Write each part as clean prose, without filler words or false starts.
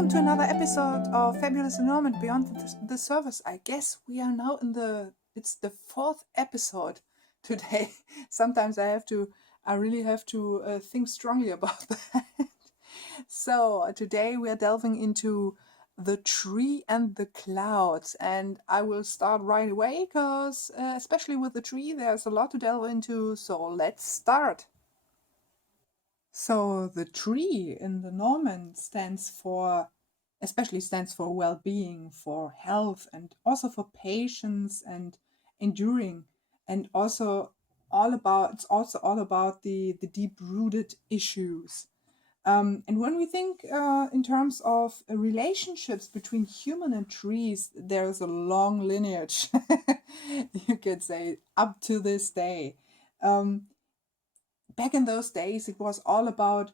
Welcome to another episode of Fabulous Lenormand Beyond the Surface. I guess we are now it's the fourth episode today. Sometimes I really have to think strongly about that. So today we are delving into the tree and the clouds, and I will start right away because especially with the tree, there's a lot to delve into. So let's start. So the tree in the Norman especially stands for well-being, for health, and also for patience and enduring, and also it's also all about the deep-rooted issues. And when we think in terms of relationships between human and trees, there's a long lineage, you could say, up to this day. Um, Back in those days, it was all about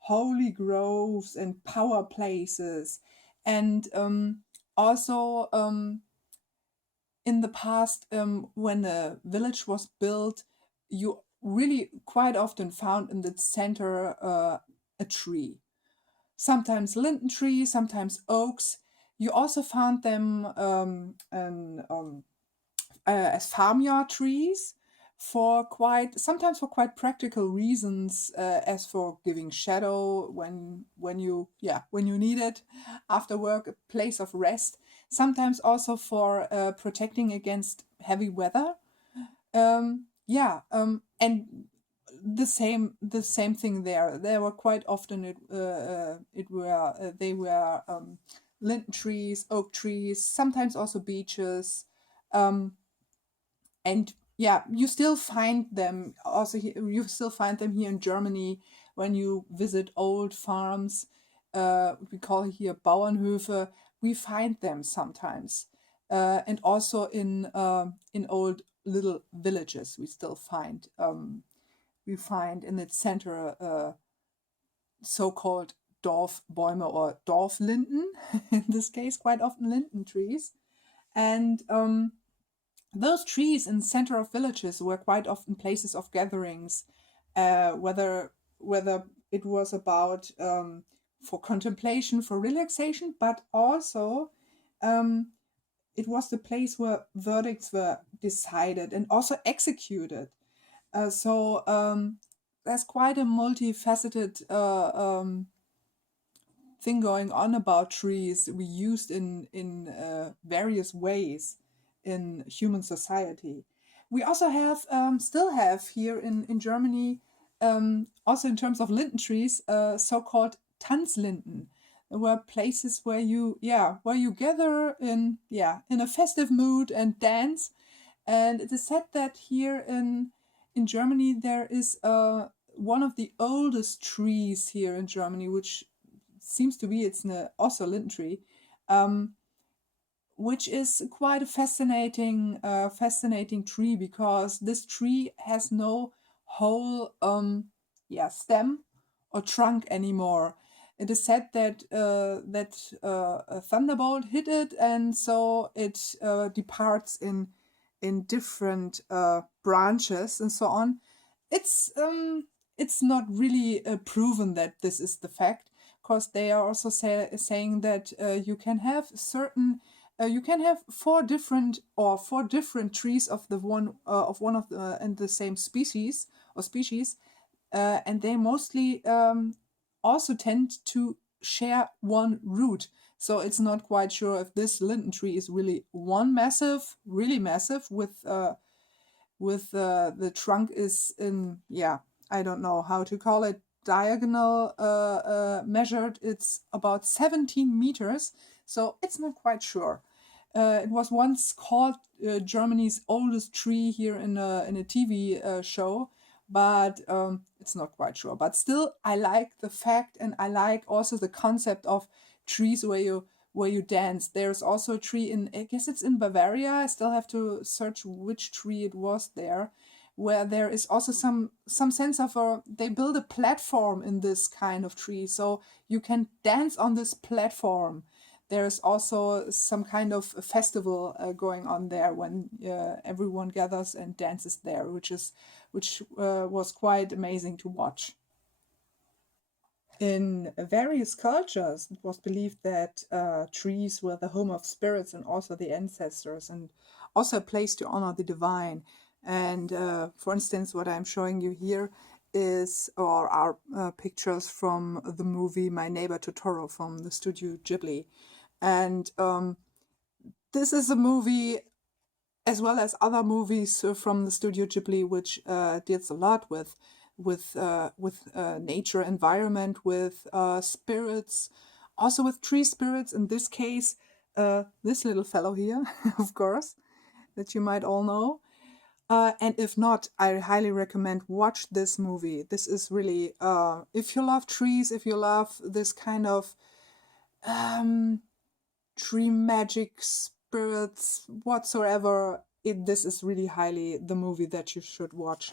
holy groves and power places. And also in the past, when a village was built, you really quite often found in the center a tree. Sometimes linden trees, sometimes oaks. You also found them as farmyard trees sometimes for quite practical reasons, as for giving shadow when you need it after work, a place of rest. Sometimes also for protecting against heavy weather. And the same thing there. There were quite often they were linden trees, oak trees, sometimes also beeches. And yeah, you still find them also here, you still find them here in Germany when you visit old farms. We call here Bauernhöfe. We find them sometimes, and also in old little villages. We find in its center so-called Dorfbäume or Dorflinden. In this case, quite often linden trees, and those trees in the center of villages were quite often places of gatherings, whether it was about for contemplation, for relaxation, but also it was the place where verdicts were decided and also executed. So there's quite a multifaceted thing going on about trees we used in various ways in human society. We also still have here in Germany, also in terms of linden trees, so-called Tanzlinden. There were places where you gather in a festive mood and dance. And it is said that here in Germany there is one of the oldest trees here in Germany, which seems to be also a linden tree. Which is quite a fascinating tree, because this tree has no whole stem or trunk anymore. It is said that a thunderbolt hit it, and so it departs in different branches and so on. It's not really proven that this is the fact, because they are also saying that you can have four different trees of one of the and the same species, and they mostly also tend to share one root. So it's not quite sure if this linden tree is really really massive, with the trunk is I don't know how to call it, diagonal measured. It's about 17 meters, so it's not quite sure. It was once called Germany's oldest tree here in a TV show, but it's not quite sure. But still, I like the fact, and I like also the concept of trees where you dance. There's also a tree I guess it's in Bavaria. I still have to search which tree it was there, where there is also some sense of they build a platform in this kind of tree, so you can dance on this platform. There's also some kind of a festival going on there when everyone gathers and dances there, which was quite amazing to watch. In various cultures, it was believed that trees were the home of spirits and also the ancestors, and also a place to honor the divine. And for instance, what I'm showing you here is or are pictures from the movie My Neighbor Totoro from the Studio Ghibli. And this is a movie as well as other movies from the Studio Ghibli, which deals a lot with nature, environment, with spirits, also with tree spirits. In this case, this little fellow here, of course, that you might all know. And if not, I highly recommend watch this movie. This is really, if you love trees, if you love this kind of um, tree magic spirits whatsoever, this is really highly the movie that you should watch.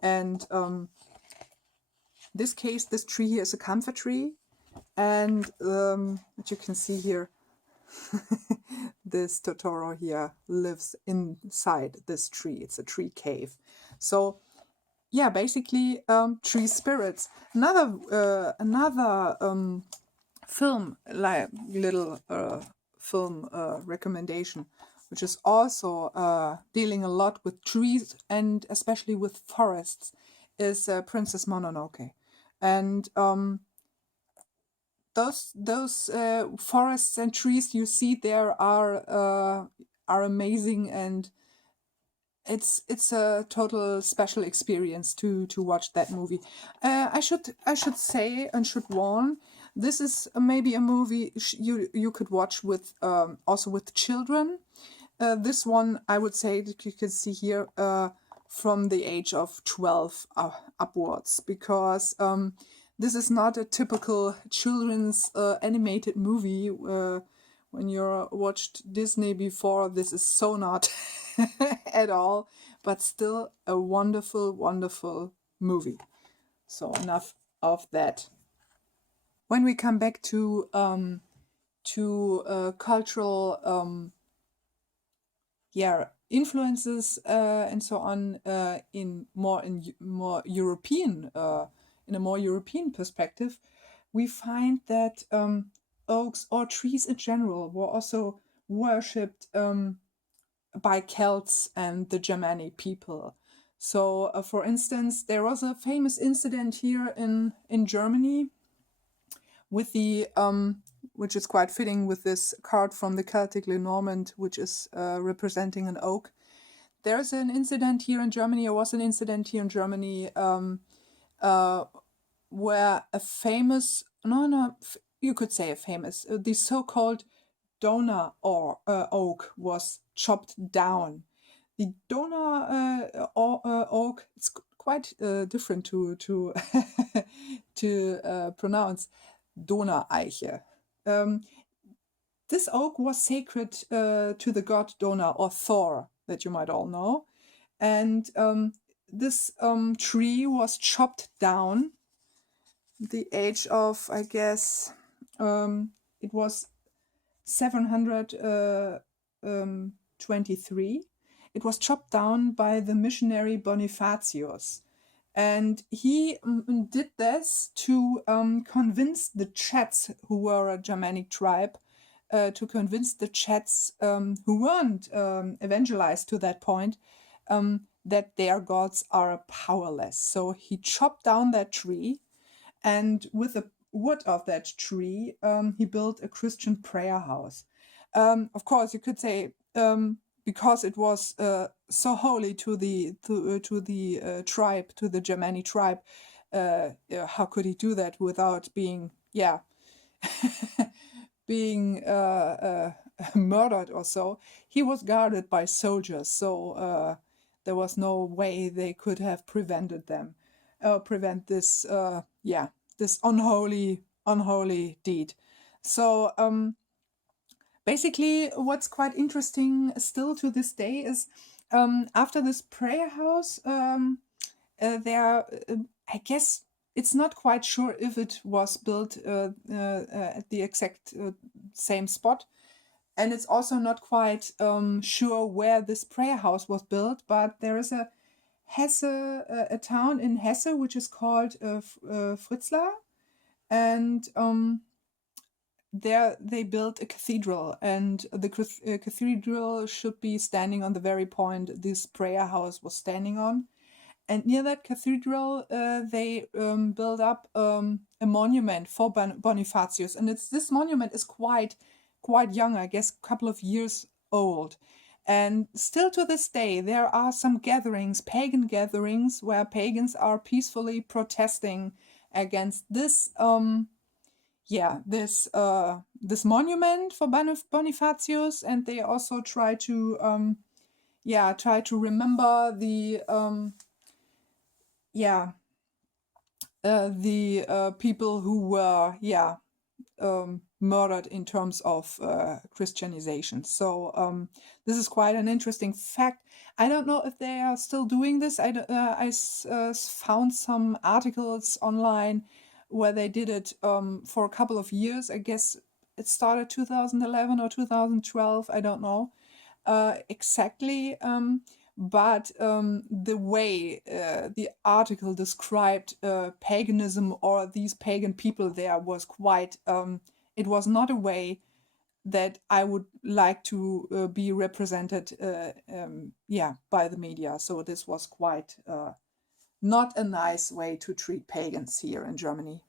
And this case, this tree here is a camphor tree, and what you can see here, this Totoro here lives inside this tree. It's a tree cave. So yeah, basically tree spirits. Another film, like little film recommendation, which is also dealing a lot with trees and especially with forests, is Princess Mononoke. And those forests and trees you see there are amazing, and it's a total special experience to watch that movie. I should say and should warn, this is maybe a movie you could watch with also with children. This one I would say that you can see here from the age of 12 upwards, because this is not a typical children's animated movie. When you watched Disney before, this is so not at all, but still a wonderful, wonderful movie. So enough of that. When we come back to cultural influences and so on in more European in a more European perspective, we find that oaks or trees in general were also worshipped by Celts and the Germanic people. So, for instance, there was a famous incident here in Germany with the which is quite fitting with this card from the Celtic Lenormand, which is representing an oak. There's an incident here in Germany, or was an incident here in Germany, where a famous, you could say a famous, the so-called donor or oak was chopped down. The donor oak, it's quite different to to pronounce. Donaueiche. This oak was sacred to the god Donau, or Thor, that you might all know. And this tree was chopped down the age of, I guess, it was 723. It was chopped down by the missionary Bonifatius. And he did this to convince the Chets, who were a Germanic tribe, to convince the Chets who weren't evangelized to that point that their gods are powerless. So he chopped down that tree, and with the wood of that tree, he built a Christian prayer house. Of course, you could say because it was so holy to the tribe, to the Germanic tribe, how could he do that without being, being murdered or so? He was guarded by soldiers, so there was no way they could have prevented them, prevent this, this unholy deed. So basically, what's quite interesting still to this day is after this prayer house, there, I guess it's not quite sure if it was built at the exact same spot. And it's also not quite sure where this prayer house was built, but there is a Hesse, a town in Hesse, which is called Fritzlar. and there they built a cathedral, and the cathedral should be standing on the very point this prayer house was standing on. And near that cathedral, they built up a monument for Bonifatius, and it's this monument is quite young, I guess, a couple of years old. And still to this day, there are some gatherings, pagan gatherings, where pagans are peacefully protesting against this this monument for Bonifatius, and they also try to remember the people who were murdered in terms of Christianization. So this is quite an interesting fact. I don't know if they are still doing this. I found some articles online where they did it for a couple of years. I guess it started 2011 or 2012. I don't know exactly. But the way the article described paganism or these pagan people there was quite, it was not a way that I would like to be represented by the media. So this was quite not a nice way to treat pagans here in Germany.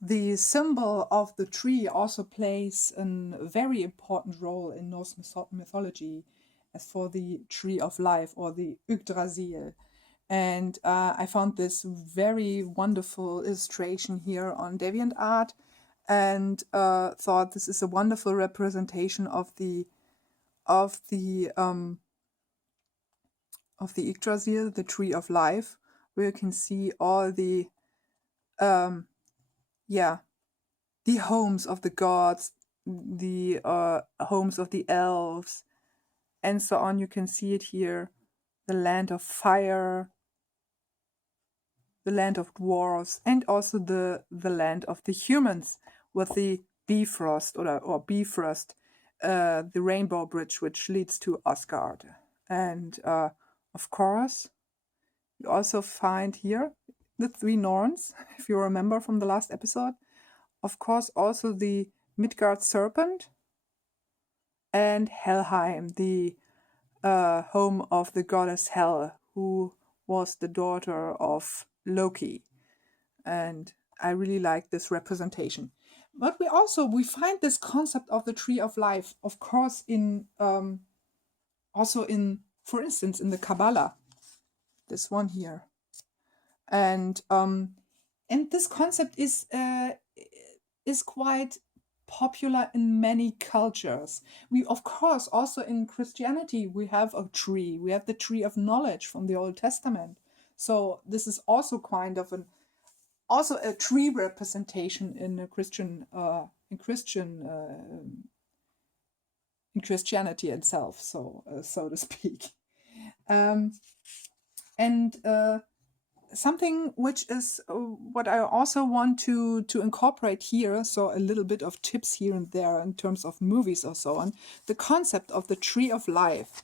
The symbol of the tree also plays a very important role in Norse mythology, as for the tree of life or the Yggdrasil. And I found this very wonderful illustration here on DeviantArt, and thought this is a wonderful representation of the Yggdrasil, the tree of life, where you can see all the the homes of the gods, the homes of the elves, and so on. You can see it here, the land of fire, the land of dwarves, and also the land of the humans with the Bifrost or Bifrost, the rainbow bridge which leads to Asgard. And of course, you also find here the three Norns, if you remember from the last episode. Of course, also the Midgard serpent and Helheim, the home of the goddess Hel, who was the daughter of Loki. And I really like this representation. But we find this concept of the tree of life, of course, in also in, for instance, in the Kabbalah, this one here. And this concept is quite popular in many cultures. We, of course, also in Christianity, we have a tree. We have the tree of knowledge from the Old Testament. So this is also kind of a tree representation in a in Christianity itself, so to speak. And something which is what I also want to incorporate here, so a little bit of tips here and there in terms of movies or so on, the concept of the tree of life,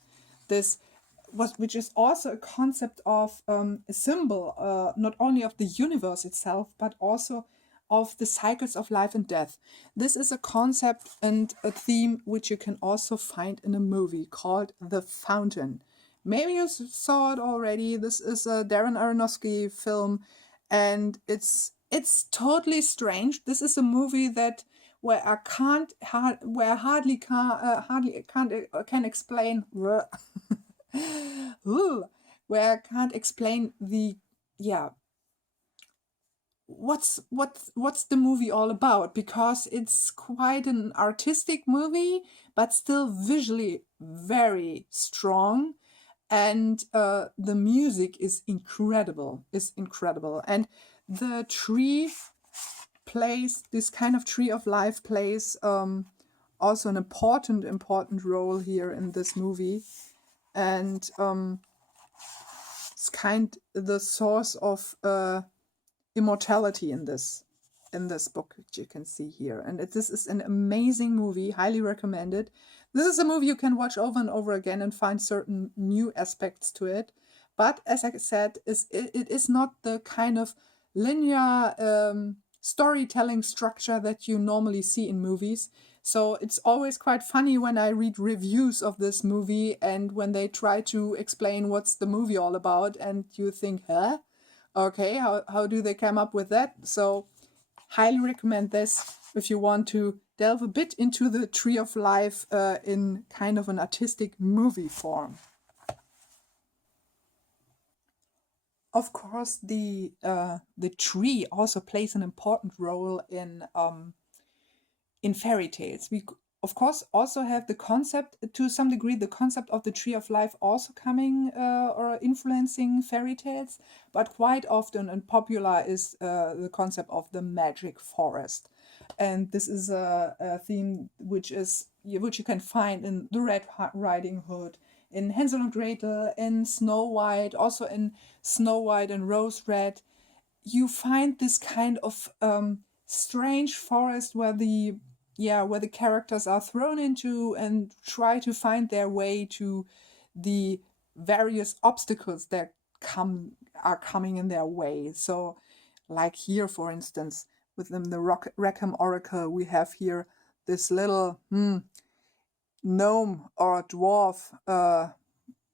which is also a concept of a symbol, not only of the universe itself, but also of the cycles of life and death. This is a concept and a theme which you can also find in a movie called The Fountain. Maybe you saw it already. This is a Darren Aronofsky film, and it's totally strange. This is a movie where I hardly can explain Ooh, where I can't explain what's the movie all about, because it's quite an artistic movie, but still visually very strong. And the music is incredible, and the tree plays, this kind of tree of life plays also an important role here in this movie, and it's kind the source of immortality in this book, which you can see here. And this is an amazing movie, highly recommended. This is a movie you can watch over and over again and find certain new aspects to it. But as I said, it is not the kind of linear storytelling structure that you normally see in movies. So it's always quite funny when I read reviews of this movie and when they try to explain what's the movie all about, and you think, huh? Okay, how do they come up with that? So highly recommend this if you want to delve a bit into the Tree of Life in kind of an artistic movie form. Of course, the tree also plays an important role in fairy tales. Of course, also have the concept, to some degree, the concept of the Tree of Life also coming or influencing fairy tales, but quite often and popular is the concept of the magic forest. And this is a theme which you can find in the Red Riding Hood, in Hansel and Gretel, in Snow White, also in Snow White and Rose Red. You find this kind of strange forest where the characters are thrown into and try to find their way to the various obstacles that coming in their way. So, like here, for instance, within the Rackham Oracle, we have here this little gnome or dwarf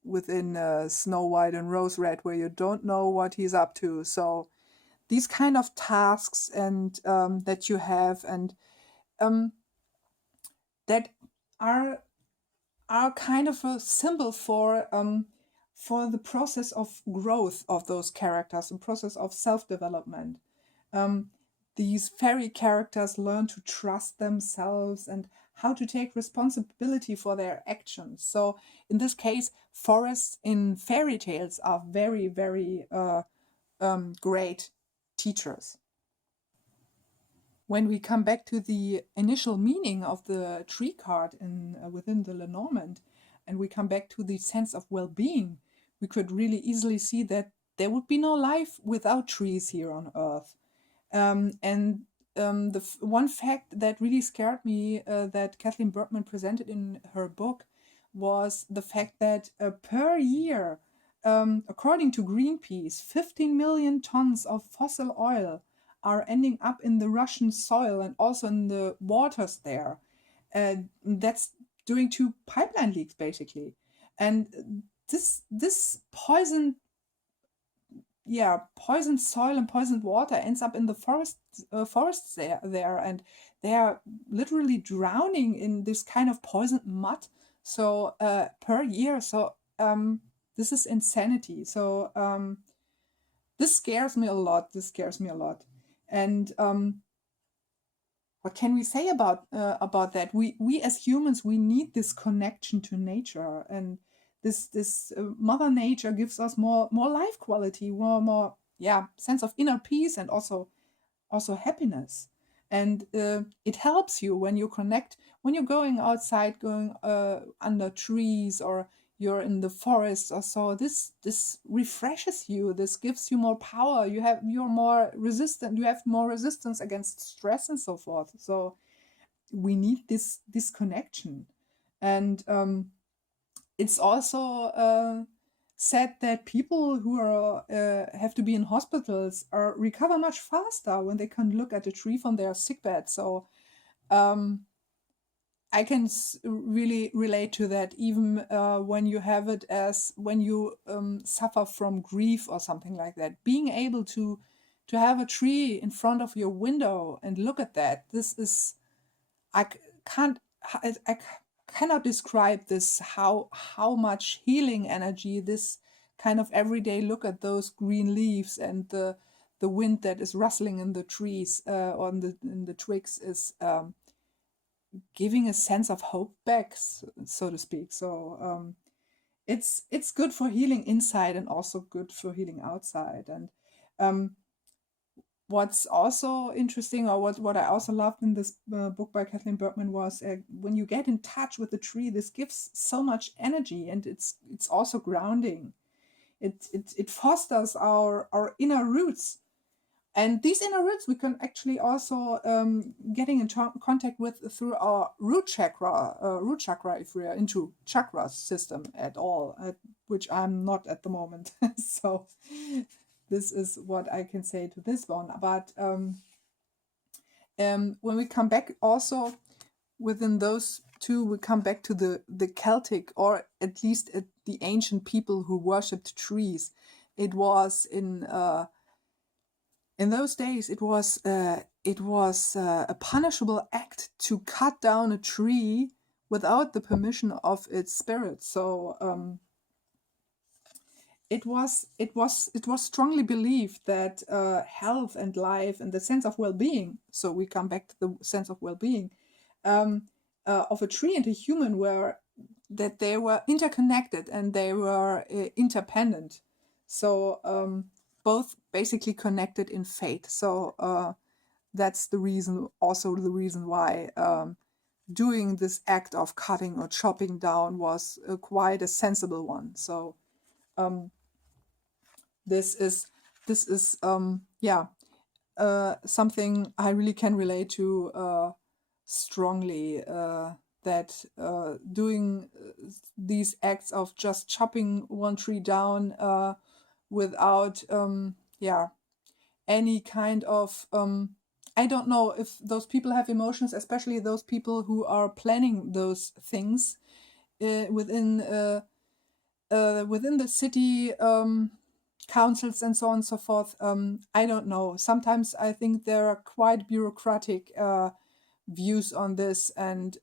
within Snow White and Rose Red, where you don't know what he's up to. So these kind of tasks and that you have and um, that are are kind of a symbol for the process of growth of those characters, the process of self-development. Um, these fairy characters learn to trust themselves and how to take responsibility for their actions. So, in this case, forests in fairy tales are very, very great teachers. When we come back to the initial meaning of the tree card within the Lenormand, and we come back to the sense of well-being, we could really easily see that there would be no life without trees here on Earth. And one fact that really scared me that Kathleen Bertman presented in her book was the fact that per year, according to Greenpeace, 15 million tons of fossil oil are ending up in the Russian soil and also in the waters there. That's due to pipeline leaks, basically. And this poisoned soil and poisoned water ends up in the forests there, and they are literally drowning in this kind of poisoned mud. So per year, so this is insanity. So this scares me a lot. This scares me a lot. And what can we say about that? We as humans, we need this connection to nature, and this Mother Nature gives us more life quality, more sense of inner peace, and also happiness. And it helps you when you connect, when you're going outside, going under trees, or you're in the forest or so. This refreshes you. This gives you more power. You're more resistant. You have more resistance against stress and so forth. So we need this connection. And it's also said that people who are have to be in hospitals are recover much faster when they can look at a tree from their sickbed. So I can really relate to that, even when you have it as when you suffer from grief or something like that. Being able to have a tree in front of your window and look at that. This is I can't I cannot describe this, how much healing energy this kind of everyday look at those green leaves and the wind that is rustling in the trees or in the twigs is giving a sense of hope back, so to speak. So it's good for healing inside and also good for healing outside. And um, what's also interesting, or what I also loved in this book by Kathleen Bertman, was when you get in touch with the tree, this gives so much energy, and it's also grounding. It fosters our inner roots, and these inner roots we can actually also getting in contact with through our root chakra if we are into chakra system at all, which I'm not at the moment. So This is what I can say to this one. But when we come back also within those two, we come back to the Celtic, or at least the ancient people who worshipped trees. It was in those days, it was a punishable act to cut down a tree without the permission of its spirit. So it was strongly believed that health and life and the sense of well-being. So we come back to the sense of well-being of a tree and a human were that they were interconnected and they were interdependent. So both basically connected in fate. So that's the reason, also the reason why doing this act of cutting or chopping down was quite a sensible one. So this is something I really can relate to strongly. That doing these acts of just chopping one tree down without any kind of I don't know if those people have emotions, especially those people who are planning those things within the city councils and so on and so forth. I don't know. Sometimes I think there are quite bureaucratic views on this, and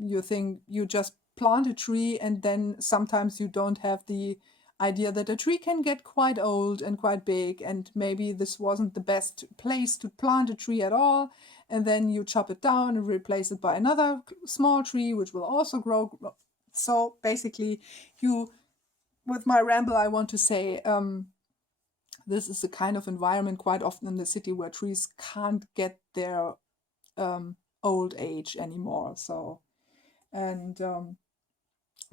you think you just plant a tree, and then sometimes you don't have the idea that a tree can get quite old and quite big, and maybe this wasn't the best place to plant a tree at all, and then you chop it down and replace it by another small tree which will also grow. So basically, with my ramble, I want to say this is a kind of environment quite often in the city where trees can't get their old age anymore. So, and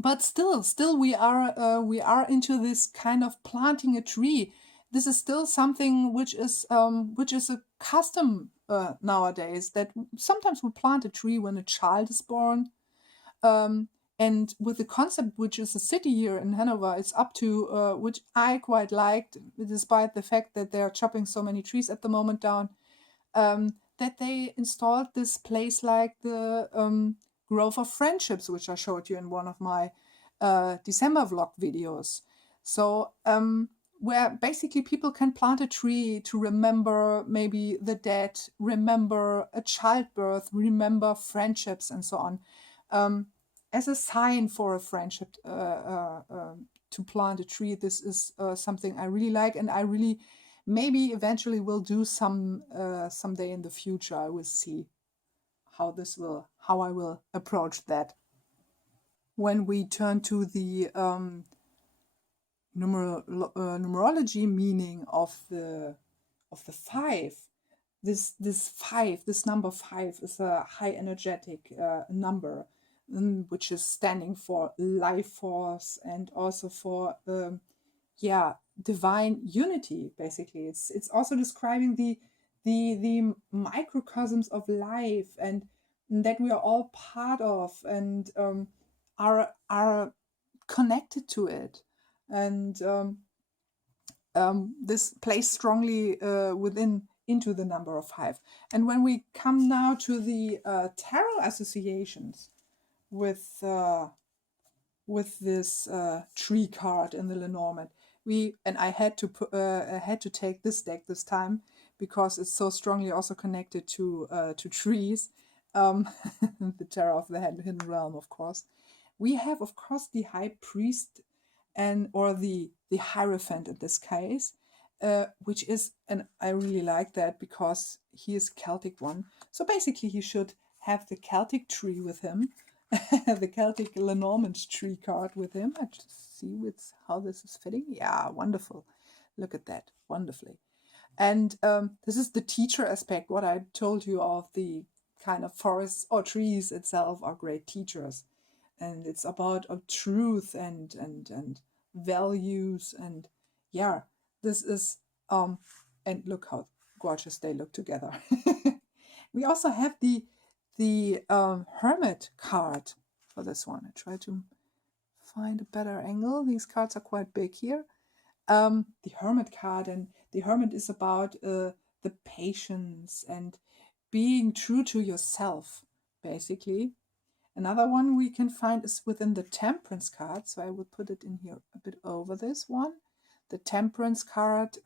but still we are into this kind of planting a tree. This is still something which is a custom nowadays, that sometimes we plant a tree when a child is born. And with the concept, which is a city here in Hanover, it's up to, which I quite liked, despite the fact that they're chopping so many trees at the moment down, that they installed this place like the Grove of Friendships, which I showed you in one of my December vlog videos. So where basically people can plant a tree to remember maybe the dead, remember a childbirth, remember friendships and so on. As a sign for a friendship to plant a tree, this is something I really like, and I really maybe eventually will do someday in the future. I will see how I will approach that. When we turn to the numerology meaning of the five, this number five is a high energetic number, which is standing for life force and also for divine unity. Basically, it's also describing the microcosms of life, and that we are all part of, and are connected to it. And this plays strongly into the number of five. And when we come now to the tarot associations with this tree card in the Lenormand, I had to take this deck this time because it's so strongly also connected to trees. The Tarot of the Hidden Realm, of course. We have, of course, the High Priest or the Hierophant in this case, which is, and I really like that because he is Celtic one. So basically he should have the Celtic tree with him, the Celtic Lenormand tree card with him. I just see how this is fitting. Yeah, wonderful. Look at that, wonderfully. And this is the teacher aspect, what I told you of the kind of forests or trees itself are great teachers. And it's about truth and values, and this is and look how gorgeous they look together. We also have the Hermit card for this one. I try to find a better angle. These cards are quite big here. The Hermit card, and The Hermit is about the patience and being true to yourself, basically. Another one we can find is within the Temperance card. So I will put it in here a bit over this one. The Temperance card,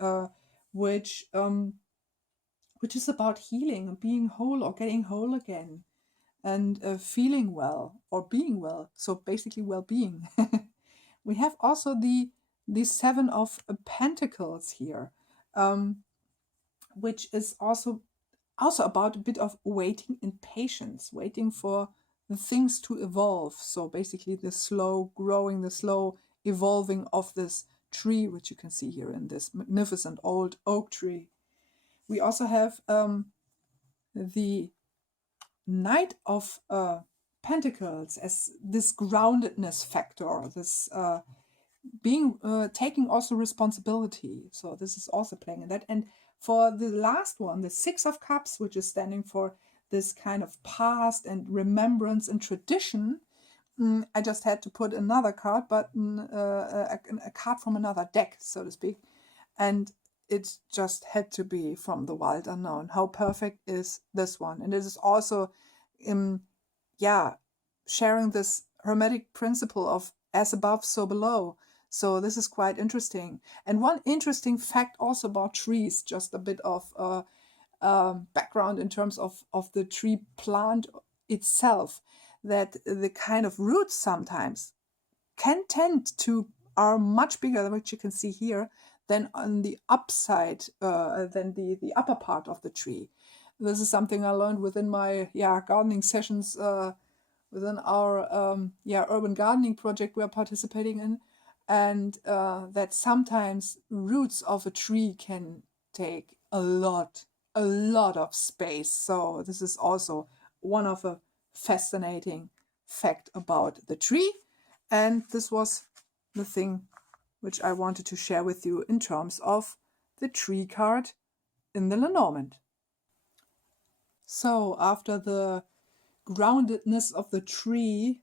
which is about healing and being whole or getting whole again, and feeling well or being well. So basically, well-being. We have also the Seven of Pentacles here, um, which is also about a bit of waiting and patience, waiting for the things to evolve. So basically the slow growing, the slow evolving of this tree, which you can see here in this magnificent old oak tree. We also have the Knight of Pentacles as this groundedness factor, this being taking also responsibility. So this is also playing in that. And for the last one, the Six of Cups, which is standing for this kind of past and remembrance and tradition, I just had to put another card, but a card from another deck, so to speak. And it just had to be from the Wild Unknown. How perfect is this one? And it is also, sharing this Hermetic principle of as above, so below. So this is quite interesting. And one interesting fact also about trees, just a bit of background in terms of the tree plant itself, that the kind of roots sometimes can tend to are much bigger, which you can see here, than on the upside, than the upper part of the tree. This is something I learned within my gardening sessions within our urban gardening project we are participating in, and that sometimes roots of a tree can take a lot of space. So this is also one of a fascinating fact about the tree, and this was the thing which I wanted to share with you in terms of the tree card in the Lenormand. So after the groundedness of the tree,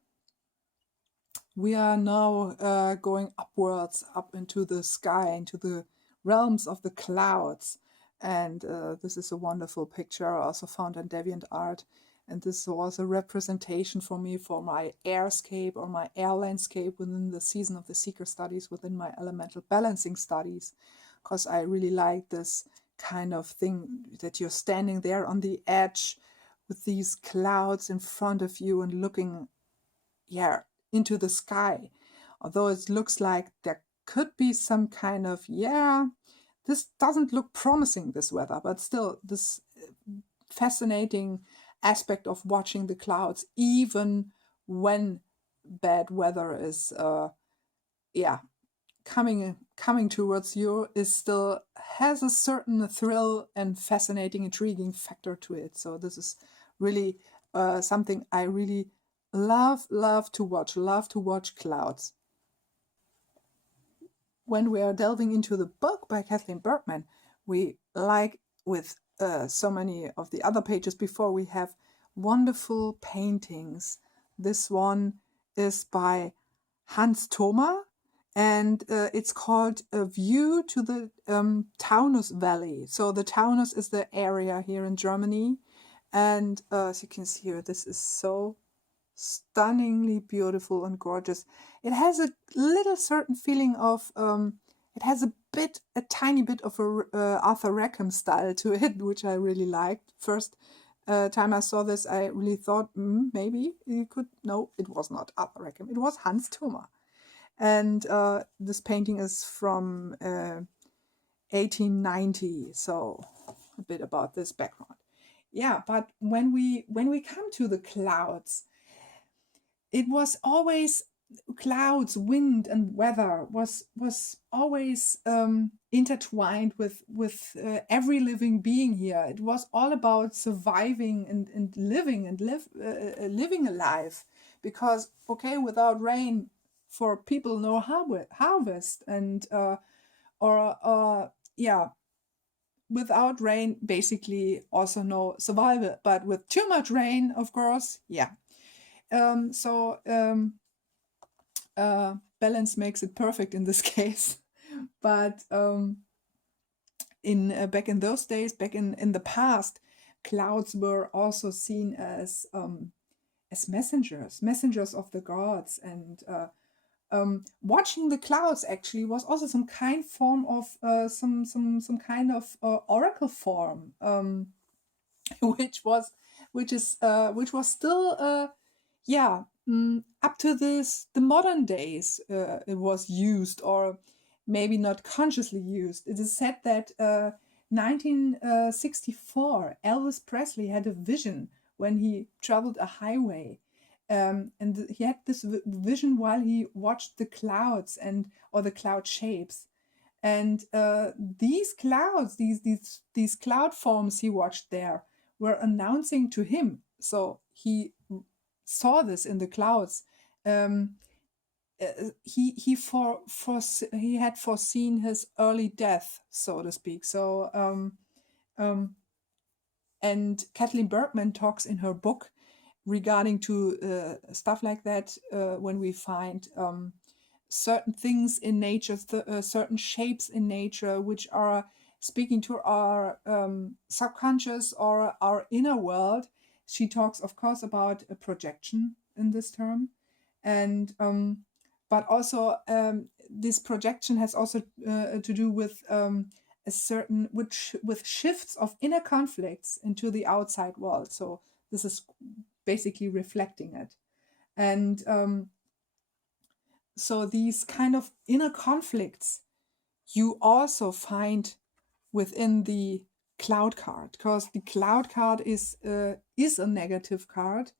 we are now going upwards, up into the sky, into the realms of the clouds. And this is a wonderful picture also found in DeviantArt. And this was a representation for me for my airscape or my air landscape within the season of the Seeker studies, within my elemental balancing studies, because I really like this kind of thing that you're standing there on the edge with these clouds in front of you and looking into the sky. Although it looks like there could be some kind of, this doesn't look promising, this weather, but still this fascinating aspect of watching the clouds, even when bad weather is coming towards you, is still has a certain thrill and fascinating, intriguing factor to it. So this is really something I really love to watch clouds. When we are delving into the book by Kathleen Bergman, we, like with so many of the other pages before, we have wonderful paintings. This one is by Hans Thoma, and it's called A View to the Taunus Valley. So the Taunus is the area here in Germany, and as you can see here, this is so stunningly beautiful and gorgeous. It has a little certain feeling of it has a tiny bit of a Arthur Rackham style to it, which I really liked. First time I saw this, I really thought maybe you could. No, it was not Arthur Rackham. It was Hans Thoma, and this painting is from 1890. So a bit about this background. Yeah, but when we come to the clouds, it was always clouds, wind, and weather was always intertwined with every living being here. It was all about surviving and living and living a life, because without rain, for people, no harvest, and without rain, basically also no survival. But with too much rain, of course, balance makes it perfect in this case. But in back in those days, back in the past, clouds were also seen as messengers of the gods, and watching the clouds actually was also some kind form of some kind of oracle form, which was which was still yeah up to the modern days it was used, or maybe not consciously used. It is said that 1964 Elvis Presley had a vision when he traveled a highway, and he had this vision while he watched the clouds and or the cloud shapes, and these clouds, these cloud forms he watched there were announcing to him. So he saw this in the clouds. Um, he had foreseen his early death, so to speak. So um, and Kathleen Bergman talks in her book regarding to stuff like that, when we find certain things in nature, certain shapes in nature, which are speaking to our subconscious or our inner world. She talks, of course, about a projection in this term, and but also this projection has also to do with a certain which with shifts of inner conflicts into the outside world. So this is basically reflecting it, and so these kind of inner conflicts you also find within the cloud card, because the cloud card is a negative card.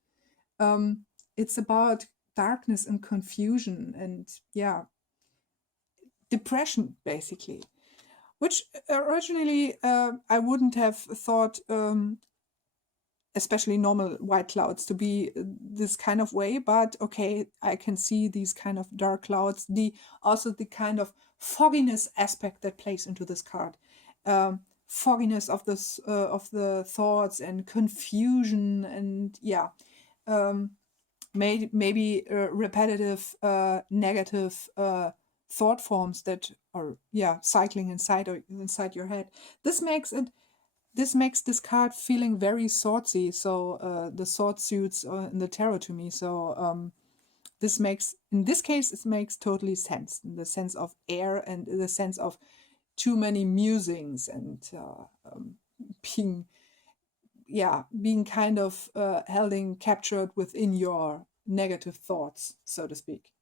It's about darkness and confusion and depression, basically, which originally I wouldn't have thought, especially normal white clouds, to be this kind of way. But okay, I can see these kind of dark clouds, also the kind of fogginess aspect that plays into this card, fogginess of this of the thoughts and confusion, and maybe repetitive negative thought forms that are cycling inside your head. This makes this card feeling very swordsy. So the sword suits in the tarot to me. So this makes, in this case, it makes totally sense, in the sense of air and in the sense of too many musings and being being kind of held and captured within your negative thoughts, so to speak.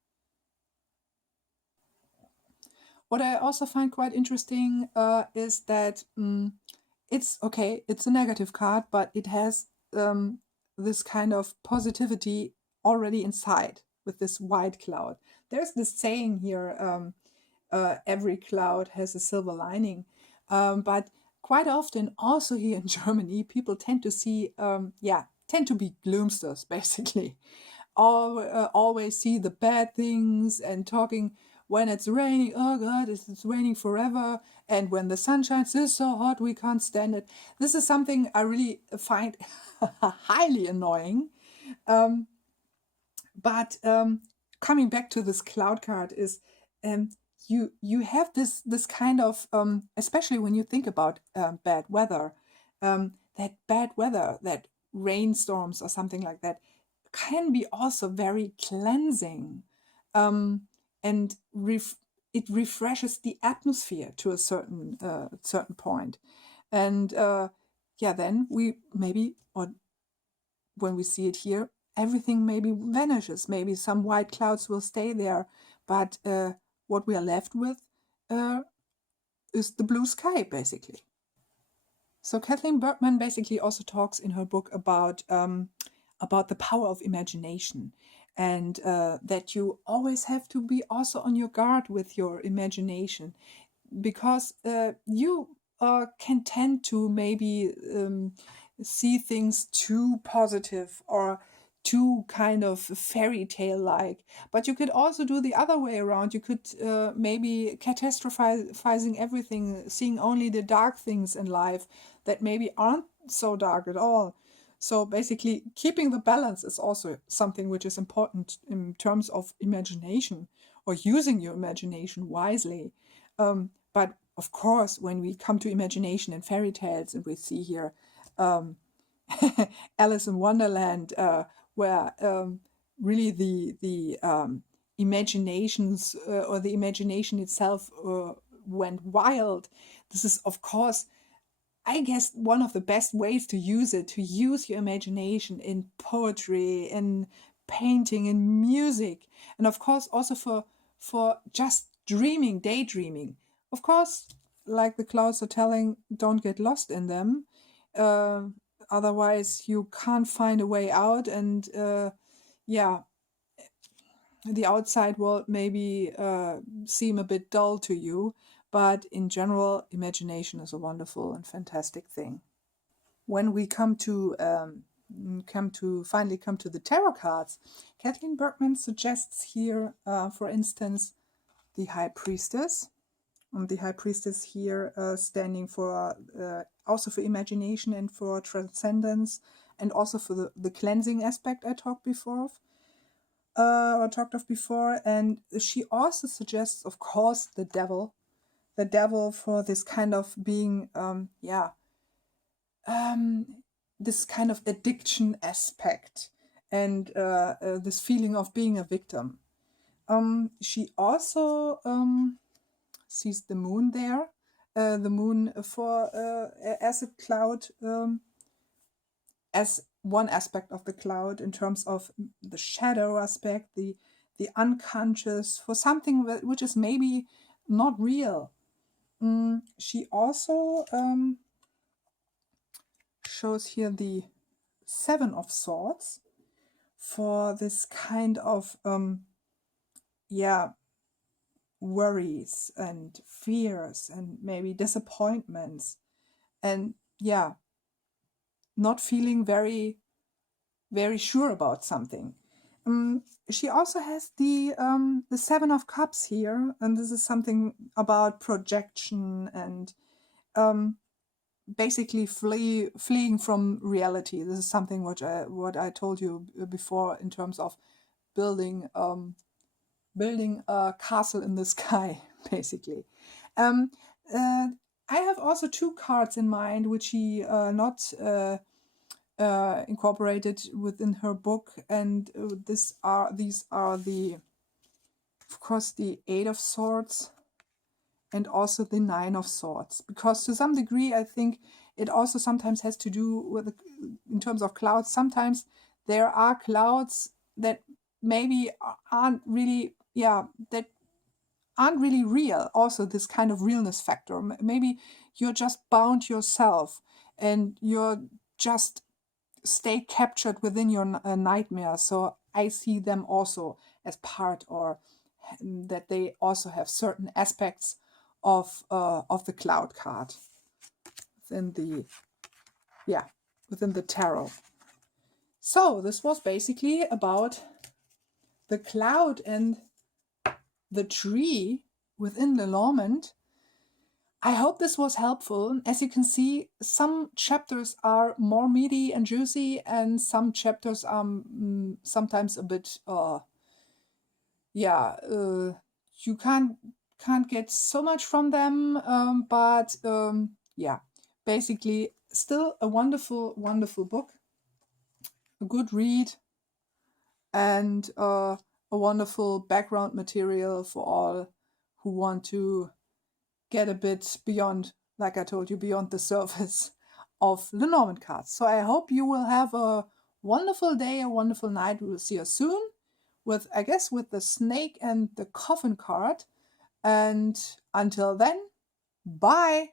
What I also find quite interesting is that it's okay, it's a negative card, but it has this kind of positivity already inside with this white cloud. There's this saying here, every cloud has a silver lining. But quite often, also here in Germany, people tend to see, tend to be gloomsters, basically. Always see the bad things and talking when it's raining, oh God, it's raining forever. And when the sun shines, it's so hot, we can't stand it. This is something I really find highly annoying. But coming back to this cloud card is you have this kind of especially when you think about bad weather, that bad weather, that rainstorms or something like that, can be also very cleansing, and it refreshes the atmosphere to a certain point, and then we maybe, or when we see it here, everything maybe vanishes. Maybe some white clouds will stay there, but what we are left with is the blue sky, basically. So Kathleen Bergman basically also talks in her book about the power of imagination, and that you always have to be also on your guard with your imagination, because you can tend to maybe see things too positive or too kind of fairy tale like. But you could also do the other way around. You could maybe catastrophizing everything, seeing only the dark things in life that maybe aren't so dark at all. So basically, keeping the balance is also something which is important in terms of imagination, or using your imagination wisely. But of course, when we come to imagination and fairy tales, and we see here Alice in Wonderland, where really the imaginations or the imagination itself went wild. This is, of course, I guess, one of the best ways to use it, to use your imagination in poetry, in painting, in music, and of course also for just dreaming, daydreaming. Of course, like the clouds are telling, don't get lost in them. Uh, Otherwise, you can't find a way out, and yeah, the outside world maybe seem a bit dull to you, but in general, imagination is a wonderful and fantastic thing. When we finally come to the tarot cards, Kathleen Bergman suggests here, for instance, the High Priestess. The High Priestess here standing for also for imagination and for transcendence, and also for the cleansing aspect I talked of before. And she also suggests, of course, the devil for this kind of being, this kind of addiction aspect, and this feeling of being a victim. She also sees the moon there, the moon as a cloud, as one aspect of the cloud in terms of the shadow aspect, the unconscious, for something which is maybe not real. She also shows here the Seven of Swords for this kind of worries and fears and maybe disappointments, and not feeling very, very sure about something. She also has the Seven of Cups here, and this is something about projection and basically fleeing from reality. This is something what I told you before in terms of building a castle in the sky, basically. I have also two cards in mind which she not incorporated within her book, and these are the, of course, the Eight of Swords and also the Nine of Swords, because to some degree I think it also sometimes has to do with in terms of clouds. Sometimes there are clouds that maybe aren't really real. Also, this kind of realness factor. Maybe you're just bound yourself and you're just stay captured within your nightmare. So I see them also as part, or that they also have certain aspects of the cloud card within the tarot. So this was basically about the cloud and the tree within Lenormand. I hope this was helpful. As you can see, some chapters are more meaty and juicy, and some chapters are sometimes a bit you can't get so much from them, but basically still a wonderful book, a good read, and a wonderful background material for all who want to get a bit beyond, like I told you, beyond the surface of Lenormand cards. So I hope you will have a wonderful day, a wonderful night. We will see you soon with the snake and the coffin card. And until then, bye.